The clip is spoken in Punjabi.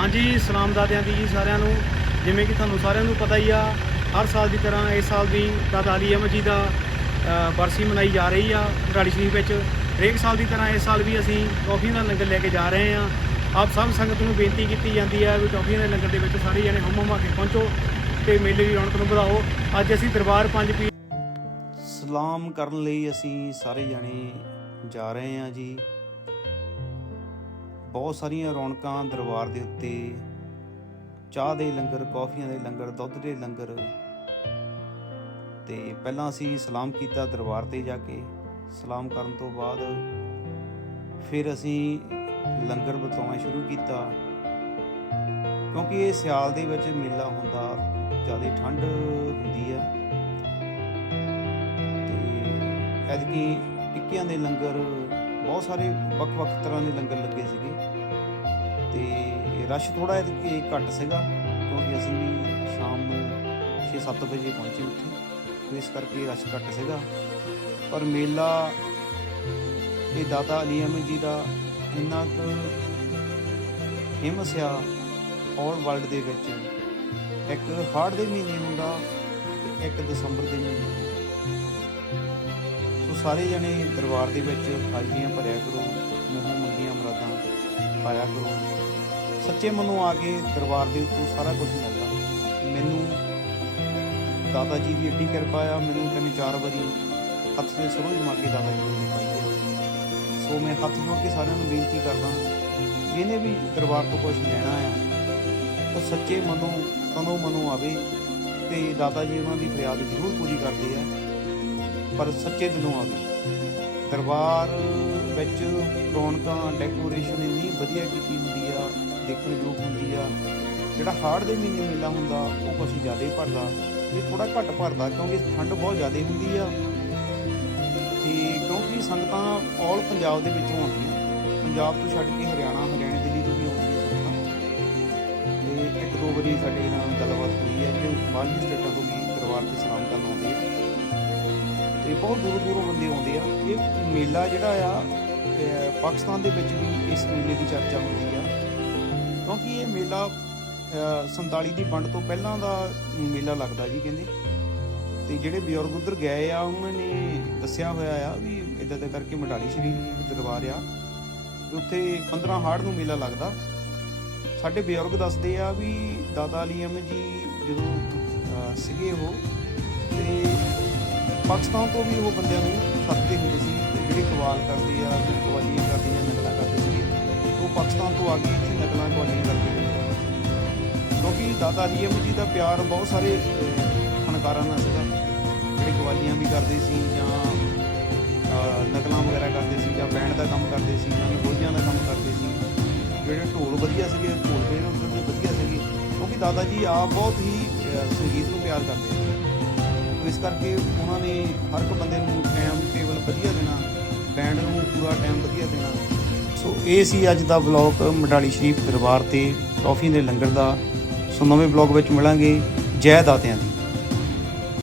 ਹਾਂਜੀ, ਸਲਾਮ ਦਾਦਿਆਂ ਦੀ ਜੀ ਸਾਰਿਆਂ ਨੂੰ। ਜਿਵੇਂ ਕਿ ਤੁਹਾਨੂੰ ਸਾਰਿਆਂ ਨੂੰ ਪਤਾ ਹੀ ਆ, ਹਰ ਸਾਲ ਦੀ ਤਰ੍ਹਾਂ ਇਸ ਸਾਲ ਵੀ ਦਾਦਾ ਅਲੀ ਅਹਿਮਦ ਜੀ ਦਾ ਬਰਸੀ ਮਨਾਈ ਜਾ ਰਹੀ ਆ ਮਰਾੜੀ ਸ਼ਰੀਫ ਵਿੱਚ। ਹਰੇਕ ਸਾਲ ਦੀ ਤਰ੍ਹਾਂ ਇਸ ਸਾਲ ਵੀ ਅਸੀਂ ਟੌਫੀਆਂ ਦਾ ਲੰਗਰ ਲੈ ਕੇ ਜਾ ਰਹੇ ਹਾਂ ਆਪ ਸਭ ਸੰਗਤ ਨੂੰ ਬੇਨਤੀ ਕੀਤੀ ਜਾਂਦੀ ਹੈ ਵੀ ਟੌਫੀਆਂ ਦੇ ਲੰਗਰ ਦੇ ਵਿੱਚ ਸਾਰੇ ਜਣੇ ਹਮ ਹਮਾ ਕੇ ਪਹੁੰਚੋ ਤੇ ਮੇਲੇ ਦੀ ਰੌਣਕ ਨੂੰ ਵਧਾਓ। ਅੱਜ ਅਸੀਂ ਦਰਬਾਰ ਪੰਜ ਪੀ ਸਲਾਮ ਕਰਨ ਲਈ ਅਸੀਂ ਸਾਰੇ ਜਾਣੇ ਜਾ ਰਹੇ ਹਾਂ ਜੀ। ਬਹੁਤ ਸਾਰੀਆਂ ਰੌਣਕਾਂ ਦਰਬਾਰ ਦੇ ਉੱਤੇ। ਚਾਹ ਦੇ ਲੰਗਰ, ਕੌਫੀਆਂ ਦੇ ਲੰਗਰ, ਦੁੱਧ ਦੇ ਲੰਗਰ। ਤੇ ਪਹਿਲਾਂ ਅਸੀਂ ਸਲਾਮ ਕੀਤਾ ਦਰਬਾਰ ਤੇ ਜਾ ਕੇ। ਸਲਾਮ ਕਰਨ ਤੋਂ ਬਾਅਦ ਫਿਰ ਅਸੀਂ ਲੰਗਰ ਵਰਤਾਉਣਾ ਸ਼ੁਰੂ ਕੀਤਾ। ਕਿਉਂਕਿ ਇਹ ਸਿਆਲ ਦੇ ਵਿੱਚ ਮੇਲਾ ਹੁੰਦਾ, ਜ਼ਿਆਦਾ ਠੰਡ ਹੁੰਦੀ ਆ ਤੇ ਐਤਕੀ ਟਿੱਕੀਆਂ ਦੇ ਲੰਗਰ ਬਹੁਤ ਸਾਰੇ ਵੱਖ-ਵੱਖ ਤਰ੍ਹਾਂ ਦੇ ਲੰਗਰ ਲੱਗੇ ਸੀਗੇ। ਤੇ ਰਸ਼ ਥੋੜਾ ਐਤਕੀ ਘੱਟ ਸੀਗਾ, ਕਿਉਂਕਿ ਅਸੀਂ ਵੀ ਸ਼ਾਮ ਨੂੰ 6-7 ਵਜੇ ਪਹੁੰਚੇ ਉੱਥੇ ਇਸ ਕਰਕੇ ਰਸ਼ ਘੱਟ ਸੀਗਾ। ਪਰ ਮੇਲਾ ਇਹ ਦਾਤਾ ਅਲੀ ਅਹਿਮਦ ਜੀ ਦਾ ਇੰਨਾ ਕੁ ਫੇਮਸ ਆ ਆਲ ਵਰਲਡ ਦੇ ਵਿੱਚ। ਇੱਕ ਹਾੜ ਦੇ ਮਹੀਨੇ ਹੁੰਦਾ ਤੇ ਇੱਕ ਦਸੰਬਰ ਦੇ ਮਹੀਨੇ ਸਾਰੇ ਜਣੇ ਦਰਬਾਰ ਦੇ ਵਿੱਚ ਹਾਜ਼ਰੀਆਂ ਭਰਿਆ ਕਰੋ, ਮੂੰਹੋਂ ਮੰਗੀਆਂ ਮਰਾਦਾਂ ਪਾਇਆ ਕਰੋ। ਸੱਚੇ ਮਨੋਂ ਆ ਕੇ ਦਰਬਾਰ ਦੇ ਉੱਤੋਂ ਸਾਰਾ ਕੁਝ ਮਿਲਦਾ। ਮੈਨੂੰ ਦਾਦਾ ਜੀ ਦੀ ਏਡੀ ਕਿਰਪਾ ਆ, ਮੈਨੂੰ ਤਿੰਨ ਚਾਰ ਵਾਰੀ ਹੱਥ ਦੇ ਸਰੋਂ ਜਮਾ ਕੇ ਦਾਦਾ ਜੀ ਨੂੰ ਦਿਖਾਈ ਸੋ ਮੈਂ ਹੱਥ ਜੋੜ ਕੇ ਸਾਰਿਆਂ ਨੂੰ ਬੇਨਤੀ ਕਰਦਾ ਜਿਹਨੇ ਵੀ ਦਰਬਾਰ ਤੋਂ ਕੁਝ ਲੈਣਾ ਆ, ਉਹ ਸੱਚੇ ਮਨੋਂ, ਤਨੋਂ ਮਨੋਂ ਆਵੇ ਤੇ ਦਾਦਾ ਜੀ ਉਹਨਾਂ ਦੀ ਫਰਿਆਦ ਜ਼ਰੂਰ ਪੂਰੀ ਕਰਦੇ ਆ। ਪਰ ਸੱਚੇ ਦਿਲੋਂ ਆਵੇ ਦਰਬਾਰ ਵਿੱਚ ਰੌਣਕਾਂ ਡੈਕੋਰੇਸ਼ਨ ਇੰਨੀ ਵਧੀਆ ਕੀਤੀ ਹੁੰਦੀ ਆ, ਦੇਖਣ ਯੋਗ ਹੁੰਦੀ ਆ। ਜਿਹੜਾ ਹਾੜ ਦੇ ਮਹੀਨੇ ਮੇਲਾ ਹੁੰਦਾ, ਉਹ ਕੁਛ ਜ਼ਿਆਦਾ ਹੀ ਭਰਦਾ ਇਹ ਥੋੜਾ ਘੱਟ ਭਰਦਾ ਕਿਉਂਕਿ ਠੰਡ ਬਹੁਤ ਜ਼ਿਆਦਾ ਹੁੰਦੀ ਆ। ਤੇ ਕਿਉਂਕਿ ਸੰਗਤਾਂ ਆਲ ਪੰਜਾਬ ਦੇ ਵਿੱਚੋਂ ਆਉਂਦੀਆਂ। ਪੰਜਾਬ ਤੋਂ ਛੱਡ ਕੇ ਹਰਿਆਣਾ, ਹਰਿਆਣੇ, ਦਿੱਲੀ ਤੋਂ ਵੀ ਆਉਂਦੀਆਂ ਸੰਗਤਾਂ। ਤੇ ਇੱਕ ਦੋ ਵਾਰੀ ਸਾਡੇ ਨਾਲ ਗੱਲਬਾਤ ਹੋਈ ਹੈ ਜਿਹੜੇ ਬਾਹਰਲੀ ਤੇ ਬਹੁਤ ਦੂਰ ਦੂਰੋਂ ਬੰਦੇ ਆਉਂਦੇ ਆ। ਇਹ ਮੇਲਾ ਜਿਹੜਾ ਆ ਪਾਕਿਸਤਾਨ ਦੇ ਵਿੱਚ ਵੀ ਇਸ ਮੇਲੇ ਦੀ ਚਰਚਾ ਹੁੰਦੀ ਆ। ਕਿਉਂਕਿ ਇਹ ਮੇਲਾ, ਅਹ 47 ਦੀ ਵੰਡ ਤੋਂ ਪਹਿਲਾਂ ਦਾ ਮੇਲਾ ਲੱਗਦਾ ਜੀ ਕਹਿੰਦੇ। ਤੇ ਜਿਹੜੇ ਬਜ਼ੁਰਗ ਉਧਰ ਗਏ ਆ, ਉਹਨਾਂ ਨੇ ਦੱਸਿਆ ਹੋਇਆ ਆ ਵੀ ਇਦਾਂ ਦਾ ਕਰਕੇ ਮਡਾਲੀ ਸ਼ਰੀਫ ਦਰਬਾਰ ਆ ਉੱਥੇ 15 ਹਾੜ ਨੂੰ ਮੇਲਾ ਲੱਗਦਾ। ਸਾਡੇ ਬਜ਼ੁਰਗ ਦੱਸਦੇ ਆ ਵੀ ਦਾਦਾ ਅਲੀ ਅਹਿਮਦ ਜੀ ਜਦੋਂ, ਅਹ, ਸੀਗੇ ਉਹ, ਤੇ ਪਾਕਿਸਤਾਨ ਤੋਂ ਵੀ ਉਹ ਬੰਦਿਆਂ ਨੂੰ ਸੱਦਦੇ ਹੁੰਦੇ ਸੀ ਤੇ ਜਿਹੜੇ ਕਵਾਲ ਕਰਦੇ ਆ, ਜਿਹੜੇ ਕਵਾਲੀਆਂ ਕਰਦੇ ਆ ਨਕਲਾਂ ਕਰਦੇ ਸੀਗੇ, ਉਹ ਪਾਕਿਸਤਾਨ ਤੋਂ ਆ ਕੇ ਇੱਥੇ ਨਕਲਾਂ ਕਵਾਲੀਆਂ ਕਰਦੇ ਨੇ ਕਿਉਂਕਿ ਦਾਦਾ ਅਲੀ ਅਹਿਮਦ ਜੀ ਦਾ ਪਿਆਰ ਬਹੁਤ ਸਾਰੇ ਫਨਕਾਰਾਂ ਨਾਲ ਸੀਗਾ। ਜਿਹੜੇ ਕਵਾਲੀਆਂ ਵੀ ਕਰਦੇ ਸੀ ਜਾਂ ਨਕਲਾਂ ਵਗੈਰਾ ਕਰਦੇ ਸੀ ਜਾਂ ਬੈਂਡ ਦਾ ਕੰਮ ਕਰਦੇ ਸੀ ਜਾਂ ਗੋਲੀਆਂ ਦਾ ਕੰਮ ਕਰਦੇ ਸੀ, ਜਿਹੜੇ ਢੋਲ ਵਧੀਆ ਸੀਗੇ, ਢੋਲ ਪਲੇਅਰ ਉਹਨਾਂ ਦੇ ਵਧੀਆ ਸੀਗੇ। ਕਿਉਂਕਿ ਦਾਦਾ ਜੀ ਆਪ ਬਹੁਤ ਹੀ ਸੰਗੀਤ ਨੂੰ ਪਿਆਰ ਕਰਦੇ ਸੀ। ਇਸ ਕਰਕੇ ਉਹਨਾਂ ਨੇ ਹਰ ਇੱਕ ਬੰਦੇ ਨੂੰ ਟਾਈਮ ਟੇਬਲ ਵਧੀਆ ਦੇਣਾ ਬੈਂਡ ਨੂੰ ਪੂਰਾ ਟਾਈਮ ਵਧੀਆ ਦੇਣਾ। ਸੋ ਇਹ ਸੀ ਅੱਜ ਦਾ ਵਲੌਗ ਮਡਾਲੀ ਸ਼ਰੀਫ ਦਰਬਾਰ ਤੇ, ਟੌਫੀ ਦੇ ਲੰਗਰ ਦਾ। ਸੋ ਨਵੇਂ ਵਲੌਗ ਵਿੱਚ ਮਿਲਾਂਗੇ। ਜੈ ਦਾਤਿਆਂ ਦੀ।